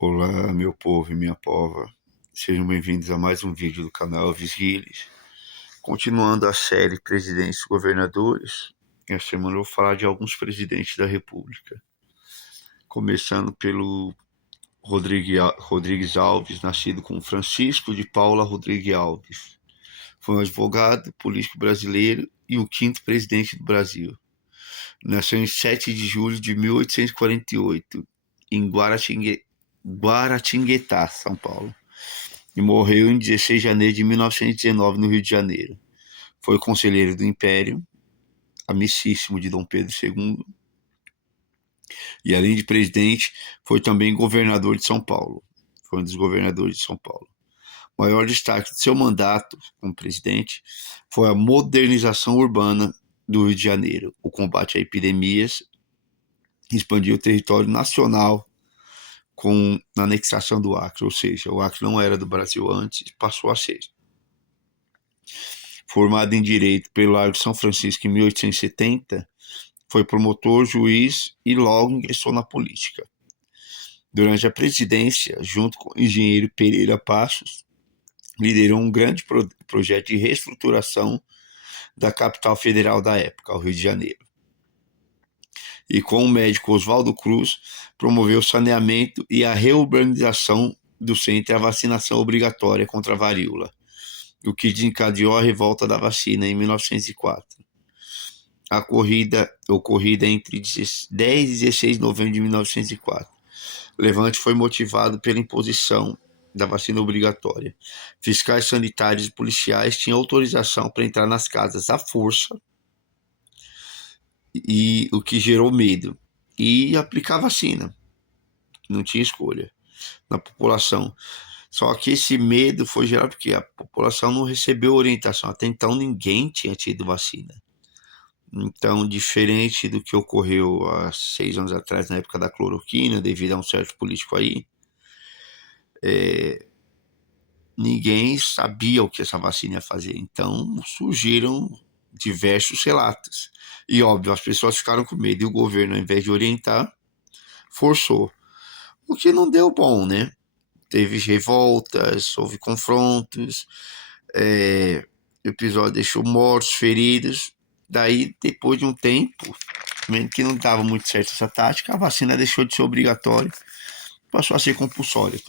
Olá, meu povo e minha pova. Sejam bem-vindos a mais um vídeo do canal Elvis Guiles. Continuando a série Presidentes e Governadores, essa semana eu vou falar de alguns presidentes da República. Começando pelo Rodrigues Alves, nascido como Francisco de Paula Rodrigues Alves. Foi um advogado, político brasileiro e o quinto presidente do Brasil. Nasceu em 7 de julho de 1848, em Guaratinguetá, São Paulo, e morreu em 16 de janeiro de 1919, no Rio de Janeiro. Foi conselheiro do Império, amicíssimo de Dom Pedro II, e além de presidente, foi também governador de São Paulo. Foi um dos governadores de São Paulo. O maior destaque de seu mandato como presidente foi a modernização urbana do Rio de Janeiro, o combate a epidemias, expandiu o território nacional com a anexação do Acre, ou seja, o Acre não era do Brasil antes, passou a ser. Formado em Direito pelo Largo de São Francisco em 1870, foi promotor, juiz e logo ingressou na política. Durante a presidência, junto com o engenheiro Pereira Passos, liderou um grande projeto de reestruturação da capital federal da época, o Rio de Janeiro. E com o médico Oswaldo Cruz, promoveu o saneamento e a reurbanização do centro e a vacinação obrigatória contra a varíola, o que desencadeou a revolta da vacina em 1904. A corrida ocorrida entre 10 e 16 de novembro de 1904. O levante foi motivado pela imposição da vacina obrigatória. Fiscais sanitários e policiais tinham autorização para entrar nas casas à força, e o que gerou medo, e aplicar vacina. Não tinha escolha na população. Só que esse medo foi gerado porque a população não recebeu orientação. Até então ninguém tinha tido vacina. Então, diferente do que ocorreu há 6 anos atrás, na época da cloroquina, devido a um certo político aí, ninguém sabia o que essa vacina ia fazer. Então, surgiram diversos relatos. E, óbvio, as pessoas ficaram com medo. E o governo, ao invés de orientar, forçou. O que não deu bom, né? Teve revoltas, houve confrontos, o episódio deixou mortos, feridos. Daí, depois de um tempo, vendo que não dava muito certo essa tática, a vacina deixou de ser obrigatória, passou a ser compulsória,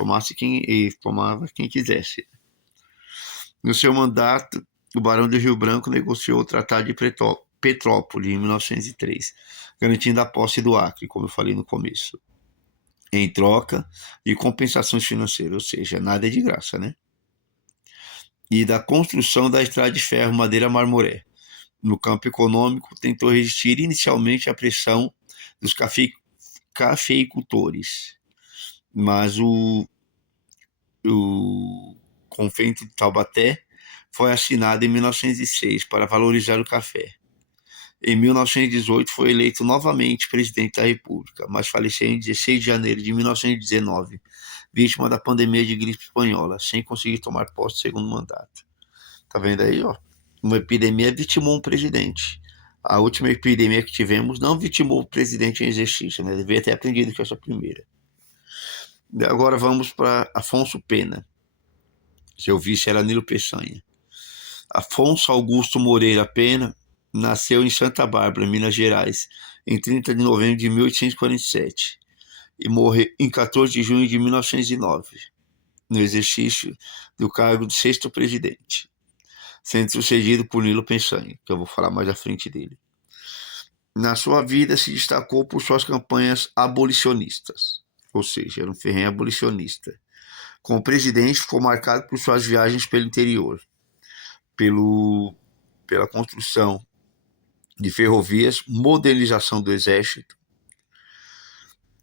tomava quem quisesse. No seu mandato, o Barão de Rio Branco negociou o Tratado de Petrópolis, em 1903, garantindo a posse do Acre, como eu falei no começo, em troca de compensações financeiras, ou seja, nada é de graça, né? E da construção da estrada de ferro Madeira-Marmoré. No campo econômico, tentou resistir inicialmente à pressão dos cafeicultores, mas o Convento de Taubaté foi assinado em 1906 para valorizar o café. Em 1918 foi eleito novamente presidente da República, mas faleceu em 16 de janeiro de 1919, vítima da pandemia de gripe espanhola, sem conseguir tomar posse do segundo mandato. Tá vendo aí, ó? Uma epidemia vitimou um presidente. A última epidemia que tivemos não vitimou o presidente em exercício, né? Devia ter aprendido com essa primeira. E agora vamos para Afonso Pena. Seu vice era Nilo Peçanha. Afonso Augusto Moreira Pena nasceu em Santa Bárbara, Minas Gerais, em 30 de novembro de 1847 e morreu em 14 de junho de 1909, no exercício do cargo de sexto presidente, sendo sucedido por Nilo Peçanha, que eu vou falar mais à frente dele. Na sua vida se destacou por suas campanhas abolicionistas, ou seja, era um ferrenho abolicionista. Como presidente, ficou marcado por suas viagens pelo interior, pela construção de ferrovias, modernização do exército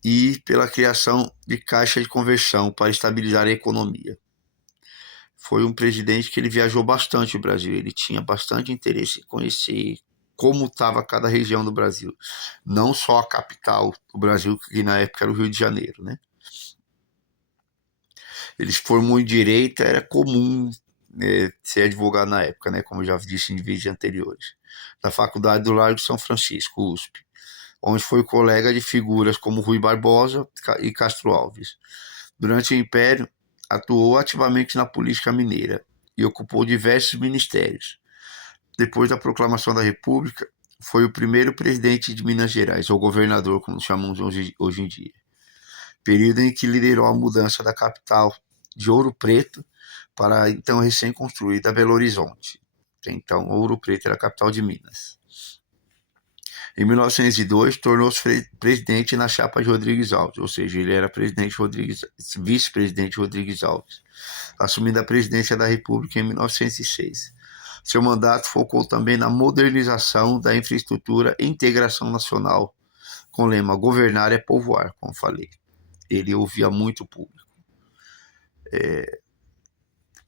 e pela criação de caixa de conversão para estabilizar a economia. Foi um presidente que ele viajou bastante o Brasil, ele tinha bastante interesse em conhecer como estava cada região do Brasil, não só a capital do Brasil, que na época era o Rio de Janeiro, né? Ele se formou em Direito, era comum, né, ser advogado na época, né, como eu já disse em vídeos anteriores, da Faculdade do Largo de São Francisco, USP, onde foi colega de figuras como Rui Barbosa e Castro Alves. Durante o Império, atuou ativamente na política mineira e ocupou diversos ministérios. Depois da proclamação da República, foi o primeiro presidente de Minas Gerais, ou governador, como chamamos hoje em dia. Período em que liderou a mudança da capital de Ouro Preto para a então recém-construída Belo Horizonte. Então, Ouro Preto era a capital de Minas. Em 1902, tornou-se presidente na chapa de Rodrigues Alves, ou seja, ele era vice-presidente Rodrigues Alves, assumindo a presidência da República em 1906. Seu mandato focou também na modernização da infraestrutura e integração nacional, com o lema governar é povoar, como falei. Ele ouvia muito o público. É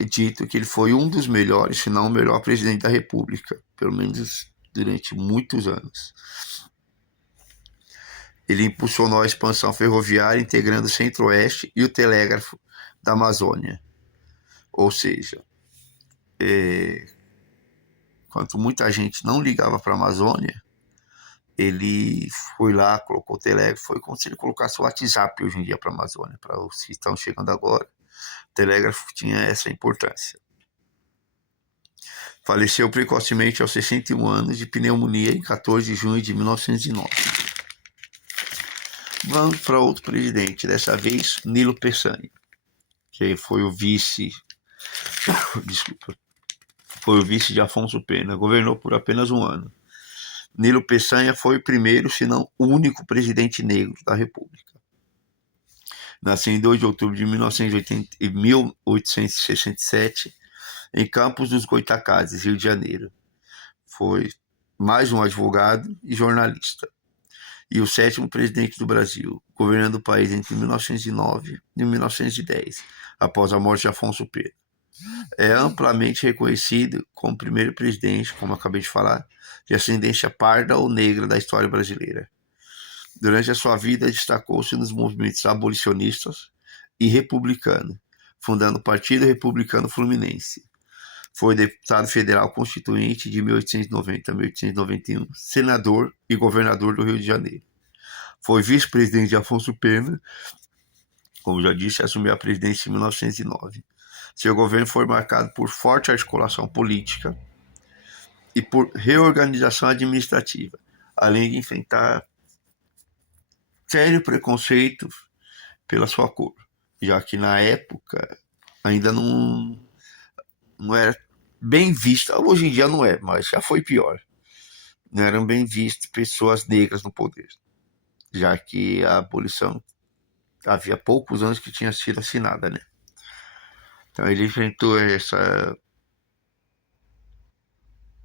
dito que ele foi um dos melhores, se não o melhor presidente da República, pelo menos durante muitos anos. Ele impulsionou a expansão ferroviária, integrando o Centro-Oeste e o telégrafo da Amazônia. Ou seja, enquanto muita gente não ligava para a Amazônia, ele foi lá, colocou o telégrafo, foi como se ele colocasse o WhatsApp hoje em dia para a Amazônia, para os que estão chegando agora. O telégrafo tinha essa importância. Faleceu precocemente aos 61 anos de pneumonia em 14 de junho de 1909. Vamos para outro presidente, dessa vez Nilo Peçanha, que foi o vice de Afonso Pena, governou por apenas um ano. Nilo Peçanha foi o primeiro, se não o único presidente negro da República. Nasceu em 2 de outubro de 1867, em Campos dos Goytacazes, Rio de Janeiro. Foi mais um advogado e jornalista, e o 7º presidente do Brasil, governando o país entre 1909 e 1910, após a morte de Afonso Pena. É amplamente reconhecido como o primeiro presidente, como acabei de falar, de ascendência parda ou negra da história brasileira. Durante a sua vida, destacou-se nos movimentos abolicionistas e republicano, fundando o Partido Republicano Fluminense. Foi deputado federal constituinte de 1890 a 1891, senador e governador do Rio de Janeiro. Foi vice-presidente de Afonso Pena, como já disse, assumiu a presidência em 1909. Seu governo foi marcado por forte articulação política e por reorganização administrativa, além de enfrentar sério preconceito pela sua cor, já que na época ainda não era bem vista, hoje em dia não é, mas já foi pior. Não eram bem vistas pessoas negras no poder, já que a abolição havia poucos anos que tinha sido assinada, né? Então ele enfrentou essa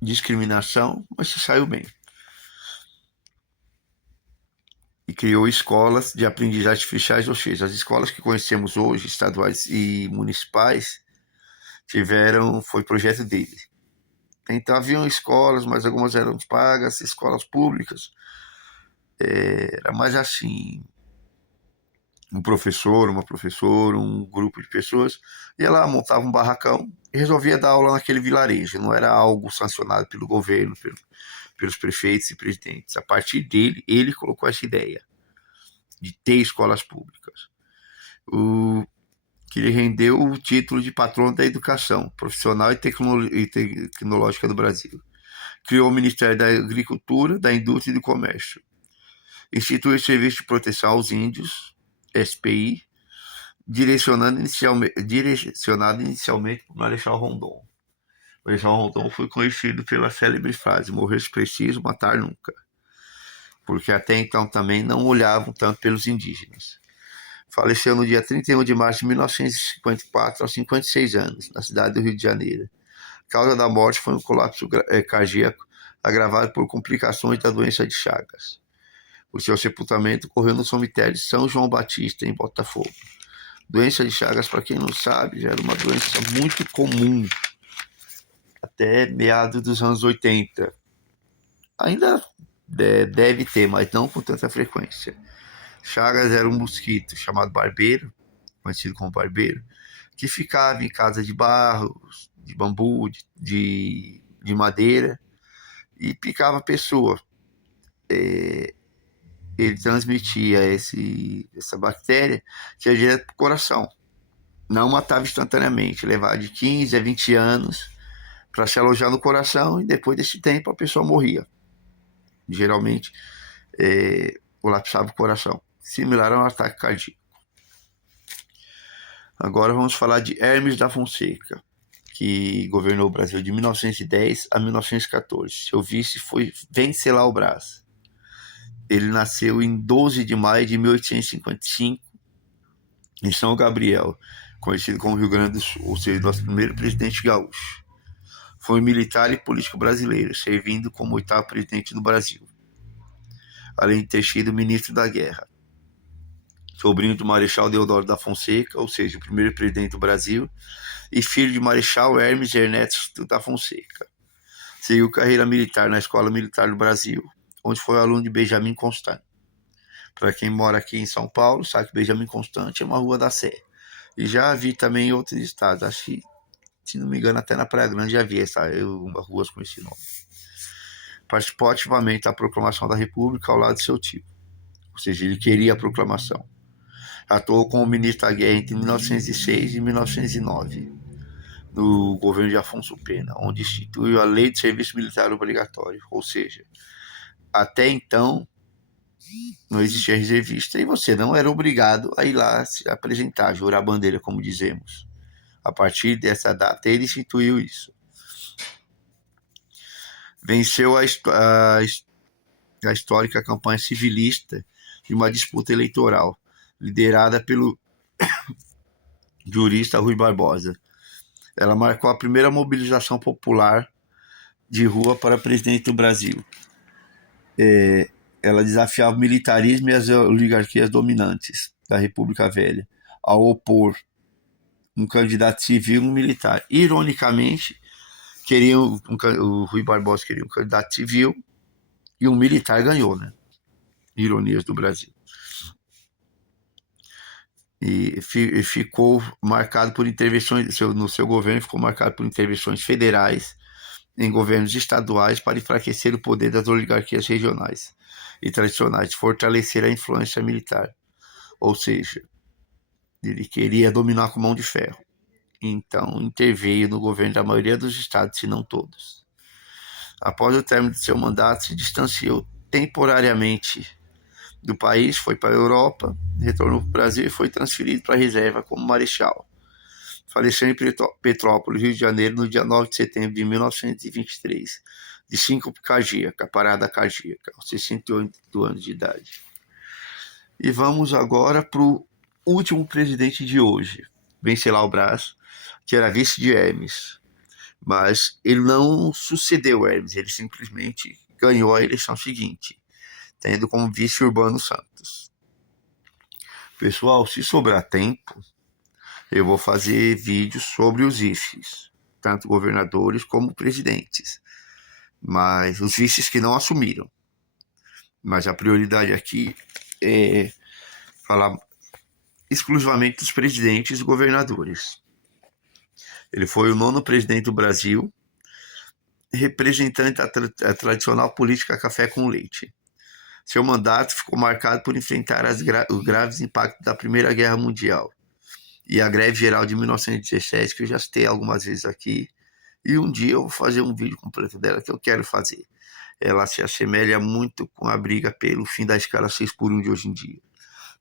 discriminação, mas se saiu bem. E criou escolas de aprendizagem artificiais, ou seja, as escolas que conhecemos hoje, estaduais e municipais, foi projeto dele. Então haviam escolas, mas algumas eram pagas, escolas públicas. Era mais assim, um professor, uma professora, um grupo de pessoas, ia lá, montava um barracão e resolvia dar aula naquele vilarejo. Não era algo sancionado pelo governo, pelos prefeitos e presidentes. A partir dele, ele colocou essa ideia de ter escolas públicas. Que lhe rendeu o título de patrono da educação profissional e tecnológica do Brasil. Criou o Ministério da Agricultura, da Indústria e do Comércio. Instituiu o Serviço de Proteção aos Índios, SPI, direcionado inicialmente por Marechal Rondon. Marechal Rondon foi conhecido pela célebre frase: morrer se preciso, matar nunca. Porque até então também não olhavam tanto pelos indígenas. Faleceu no dia 31 de março de 1954, aos 56 anos, na cidade do Rio de Janeiro. A causa da morte foi um colapso cardíaco agravado por complicações da doença de Chagas. O seu sepultamento ocorreu no cemitério de São João Batista, em Botafogo. Doença de Chagas, para quem não sabe, já era uma doença muito comum até meados dos anos 80. Ainda deve ter, mas não com tanta frequência. Chagas era um mosquito chamado barbeiro, conhecido como barbeiro, que ficava em casa de barro, de bambu, de madeira, e picava a pessoa. ele transmitia essa bactéria que ia direto para o coração. Não matava instantaneamente, levava de 15 a 20 anos para se alojar no coração e depois desse tempo a pessoa morria. Geralmente colapsava o coração, similar a um ataque cardíaco. Agora vamos falar de Hermes da Fonseca, que governou o Brasil de 1910 a 1914. Seu vice foi Venceslau Braz. Ele nasceu em 12 de maio de 1855 em São Gabriel, conhecido como Rio Grande do Sul, ou seja, nosso primeiro presidente gaúcho. Foi militar e político brasileiro, servindo como 8º presidente do Brasil, além de ter sido ministro da Guerra. Sobrinho do Marechal Deodoro da Fonseca, ou seja, o primeiro presidente do Brasil, e filho de Marechal Hermes Ernesto da Fonseca. Seguiu carreira militar na Escola Militar do Brasil, onde foi aluno de Benjamin Constant. Para quem mora aqui em São Paulo, sabe que Benjamin Constant é uma rua da Sé. E já vi também em outros estados, acho que, se não me engano, até na Praia Grande já vi ruas com esse nome. Participou ativamente da proclamação da República ao lado de seu tio, ou seja, ele queria a proclamação. Atuou como ministro da Guerra entre 1906 e 1909, no governo de Afonso Pena, onde instituiu a Lei de Serviço Militar Obrigatório, ou seja, até então não existia reservista e você não era obrigado a ir lá se apresentar, jurar a bandeira, como dizemos. A partir dessa data, ele instituiu isso. Venceu a histórica campanha civilista de uma disputa eleitoral, liderada pelo jurista Rui Barbosa. Ela marcou a primeira mobilização popular de rua para presidente do Brasil. Ela desafiava o militarismo e as oligarquias dominantes da República Velha, ao opor um candidato civil e um militar. Ironicamente, o Rui Barbosa queria um candidato civil e um militar ganhou, né? Ironias do Brasil. E ficou marcado por intervenções, no seu governo ficou marcado por intervenções federais em governos estaduais para enfraquecer o poder das oligarquias regionais e tradicionais, fortalecer a influência militar. Ou seja, ele queria dominar com mão de ferro. Então, interveio no governo da maioria dos estados, se não todos. Após o término de seu mandato, se distanciou temporariamente do país, foi para a Europa, retornou para o Brasil e foi transferido para a reserva como marechal. Faleceu em Petrópolis, Rio de Janeiro, no dia 9 de setembro de 1923, de síncope cardíaca, parada cardíaca, aos 68 anos de idade. E vamos agora para o último presidente de hoje, Venceslau Braz, que era vice de Hermes. Mas ele não sucedeu Hermes, ele simplesmente ganhou a eleição seguinte, tendo como vice Urbano Santos. Pessoal, se sobrar tempo, eu vou fazer vídeos sobre os vices, tanto governadores como presidentes, mas os vices que não assumiram. Mas a prioridade aqui é falar exclusivamente dos presidentes e governadores. Ele foi o 9º presidente do Brasil, representante da tradicional política café com leite. Seu mandato ficou marcado por enfrentar os graves impactos da Primeira Guerra Mundial e a greve geral de 1917, que eu já citei algumas vezes aqui, e um dia eu vou fazer um vídeo completo dela que eu quero fazer. Ela se assemelha muito com a briga pelo fim da escala 6x1 de hoje em dia,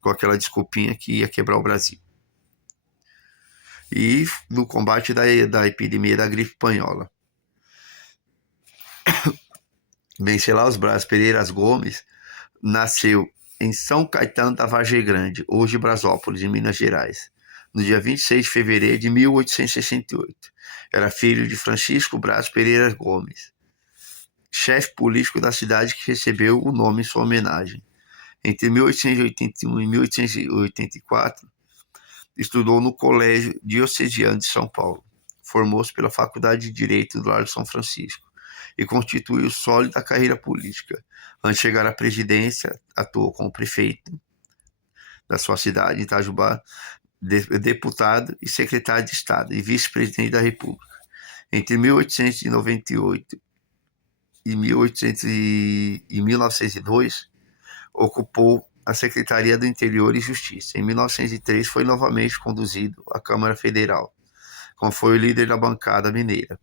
com aquela desculpinha que ia quebrar o Brasil. E no combate da epidemia da gripe espanhola. Venceslau Braz Pereira Gomes nasceu em São Caetano da Vargem Grande, hoje Brasópolis, em Minas Gerais, no dia 26 de fevereiro de 1868. Era filho de Francisco Braz Pereira Gomes, chefe político da cidade que recebeu o nome em sua homenagem. Entre 1881 e 1884, estudou no Colégio Diocesano de São Paulo. Formou-se pela Faculdade de Direito do Largo São Francisco e constituiu sólida carreira política. Antes de chegar à presidência, atuou como prefeito da sua cidade, Itajubá, deputado e secretário de Estado e vice-presidente da República. Entre 1898 e 1902, ocupou a Secretaria do Interior e Justiça. Em 1903 foi novamente conduzido à Câmara Federal, como foi o líder da bancada mineira,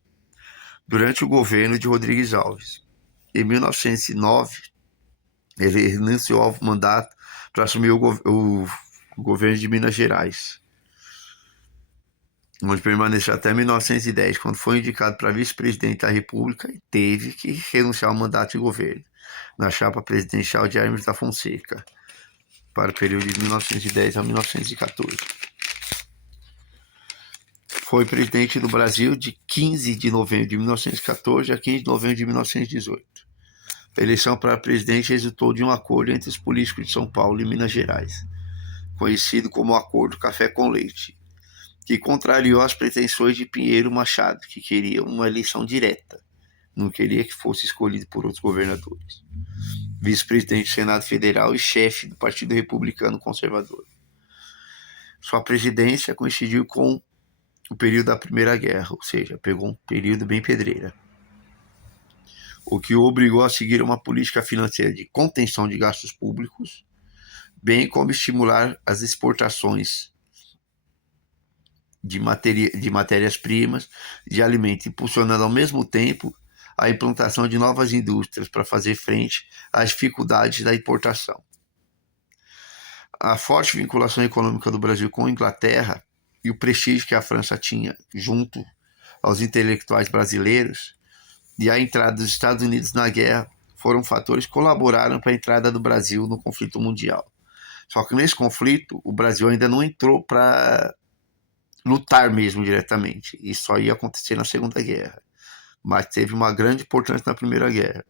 durante o governo de Rodrigues Alves. Em 1909, ele renunciou ao mandato para assumir o governo de Minas Gerais, onde permaneceu até 1910, quando foi indicado para vice-presidente da República e teve que renunciar ao mandato de governo, na chapa presidencial de Hermes da Fonseca, para o período de 1910 a 1914. Foi presidente do Brasil de 15 de novembro de 1914 a 15 de novembro de 1918. A eleição para presidente resultou de um acordo entre os políticos de São Paulo e Minas Gerais, conhecido como Acordo Café com Leite, que contrariou as pretensões de Pinheiro Machado, que queria uma eleição direta, não queria que fosse escolhido por outros governadores. Vice-presidente do Senado Federal e chefe do Partido Republicano Conservador. Sua presidência coincidiu com o período da Primeira Guerra, ou seja, pegou um período bem pedreira, o que o obrigou a seguir uma política financeira de contenção de gastos públicos, bem como estimular as exportações de matérias-primas, de alimentos, impulsionando ao mesmo tempo a implantação de novas indústrias para fazer frente às dificuldades da importação. A forte vinculação econômica do Brasil com a Inglaterra e o prestígio que a França tinha junto aos intelectuais brasileiros e a entrada dos Estados Unidos na guerra foram fatores que colaboraram para a entrada do Brasil no conflito mundial. Só que nesse conflito, o Brasil ainda não entrou para lutar mesmo diretamente. Isso só ia acontecer na Segunda Guerra. Mas teve uma grande importância na Primeira Guerra.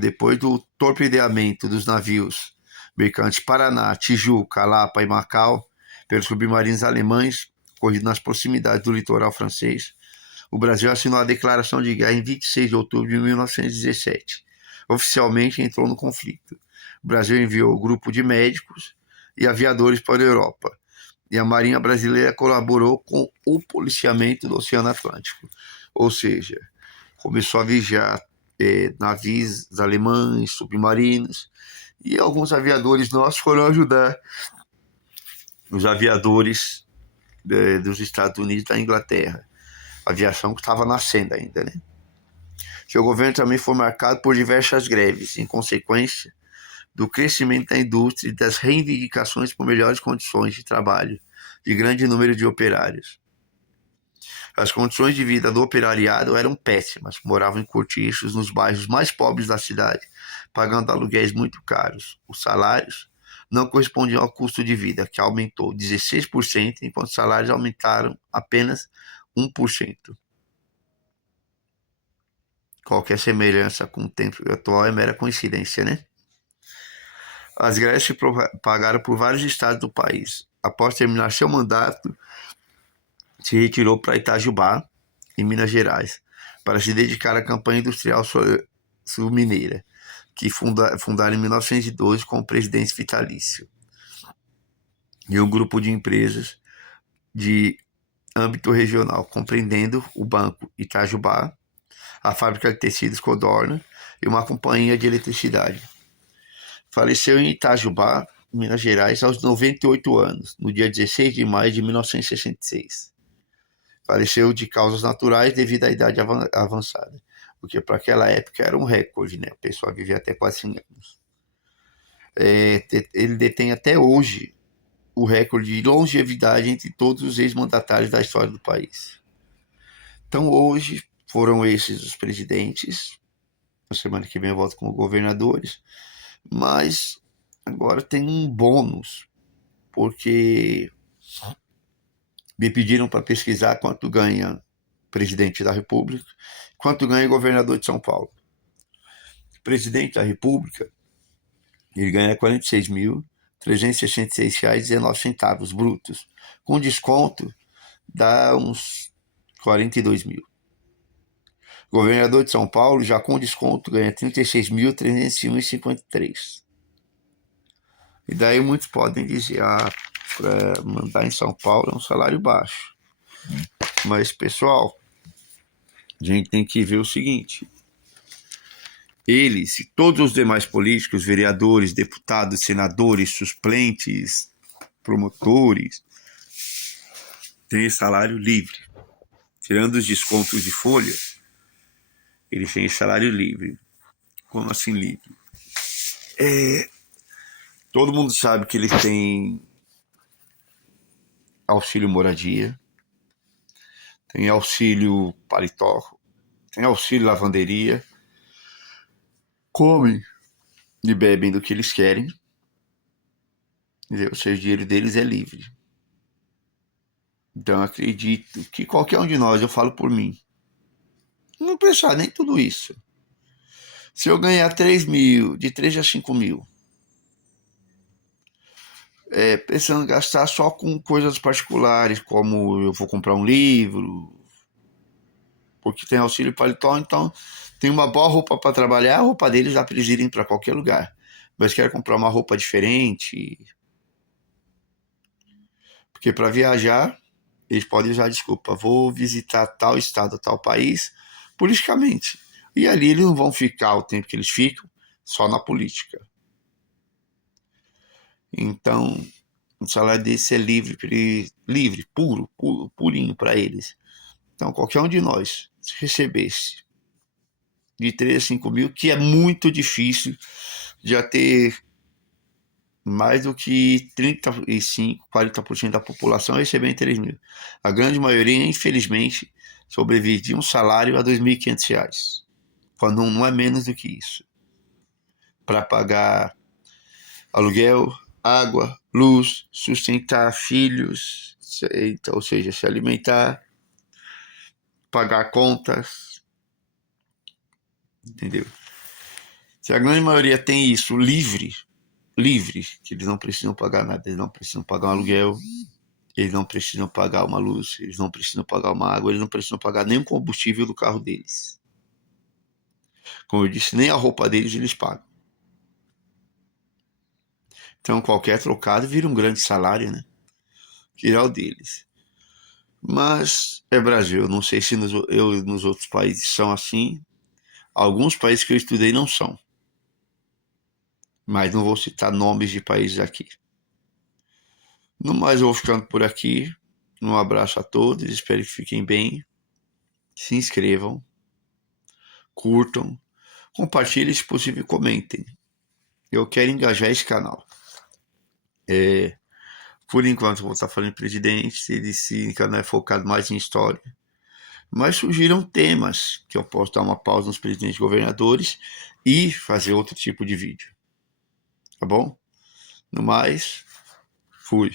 Depois do torpedeamento dos navios mercantes Paraná, Tijuca, Lapa e Macau pelos submarinos alemães, ocorrido nas proximidades do litoral francês, o Brasil assinou a declaração de guerra em 26 de outubro de 1917. Oficialmente entrou no conflito. O Brasil enviou um grupo de médicos e aviadores para a Europa, e a Marinha Brasileira colaborou com o policiamento do Oceano Atlântico. Ou seja, começou a vigiar navios alemães, submarinos, e alguns aviadores nossos foram ajudar os aviadores dos Estados Unidos e da Inglaterra. A aviação que estava nascendo ainda, né? Seu governo também foi marcado por diversas greves, em consequência do crescimento da indústria e das reivindicações por melhores condições de trabalho de grande número de operários. As condições de vida do operariado eram péssimas, moravam em cortiços nos bairros mais pobres da cidade, pagando aluguéis muito caros. Os salários não correspondiam ao custo de vida, que aumentou 16%, enquanto os salários aumentaram apenas 1%. Qualquer semelhança com o tempo atual é mera coincidência, né? As greves se propagaram por vários estados do país. Após terminar seu mandato, se retirou para Itajubá, em Minas Gerais, para se dedicar à campanha industrial sul-mineira, que fundaram em 1912 com o presidente vitalício, e um grupo de empresas de âmbito regional, compreendendo o Banco Itajubá, a fábrica de tecidos Codorna e uma companhia de eletricidade. Faleceu em Itajubá, Minas Gerais, aos 98 anos, no dia 16 de maio de 1966. Faleceu de causas naturais devido à idade avançada, porque para aquela época era um recorde, né? O pessoal vivia até quase 100 anos. Ele detém até hoje o recorde de longevidade entre todos os ex-mandatários da história do país. Então hoje foram esses os presidentes. Na semana que vem eu volto com os governadores. Mas agora tem um bônus, porque me pediram para pesquisar quanto ganha presidente da República, quanto ganha governador de São Paulo. O presidente da República, ele ganha R$ 46.366,19 brutos. Com desconto, dá uns 42 mil. O governador de São Paulo, já com desconto, ganha R$ 36.301,53. E daí muitos podem dizer, para mandar em São Paulo é um salário baixo. Mas, pessoal, a gente tem que ver o seguinte. eles e todos os demais políticos, vereadores, deputados, senadores, suplentes, promotores, têm salário livre. Tirando os descontos de folha, eles têm salário livre. Como assim livre? Todo mundo sabe que eles têm auxílio moradia, tem auxílio paletó, tem auxílio lavanderia, comem e bebem do que eles querem, entendeu? Ou seja, o dinheiro deles é livre. Então acredito que qualquer um de nós, eu falo por mim, não precisar nem tudo isso. Se eu ganhar 3 mil, de 3 a 5 mil, pensando em gastar só com coisas particulares, como eu vou comprar um livro, porque tem auxílio paletó, então tem uma boa roupa para trabalhar, a roupa deles dá para eles irem para qualquer lugar. Mas quer comprar uma roupa diferente, porque para viajar, eles podem usar desculpa, vou visitar tal estado, tal país, politicamente. E ali eles não vão ficar o tempo que eles ficam só na política. Então, o salário desse é livre, livre, purinho para eles. Então, qualquer um de nós, se recebesse de 3 a 5 mil, que é muito difícil já ter mais do que 35, 40% da população recebendo 3 mil. A grande maioria, infelizmente, sobrevive de um salário a R$ 2.500, quando não é menos do que isso, para pagar aluguel, água, luz, sustentar filhos, ou seja, se alimentar, pagar contas, entendeu? Se a grande maioria tem isso livre, que eles não precisam pagar nada, eles não precisam pagar um aluguel, eles não precisam pagar uma luz, eles não precisam pagar uma água, eles não precisam pagar nem o combustível do carro deles. Como eu disse, nem a roupa deles eles pagam. Então qualquer trocado vira um grande salário, né? Que é o deles. Mas é Brasil, eu não sei se nos outros países são assim. Alguns países que eu estudei não são. Mas não vou citar nomes de países aqui. No mais, eu vou ficando por aqui. Um abraço a todos, espero que fiquem bem. Se inscrevam, curtam, compartilhem, se possível, comentem. Eu quero engajar esse canal. Por enquanto, eu vou estar falando de presidente, esse canal é focado mais em história. Mas surgiram temas que eu posso dar uma pausa nos presidentes e governadores e fazer outro tipo de vídeo. Tá bom? No mais, fui.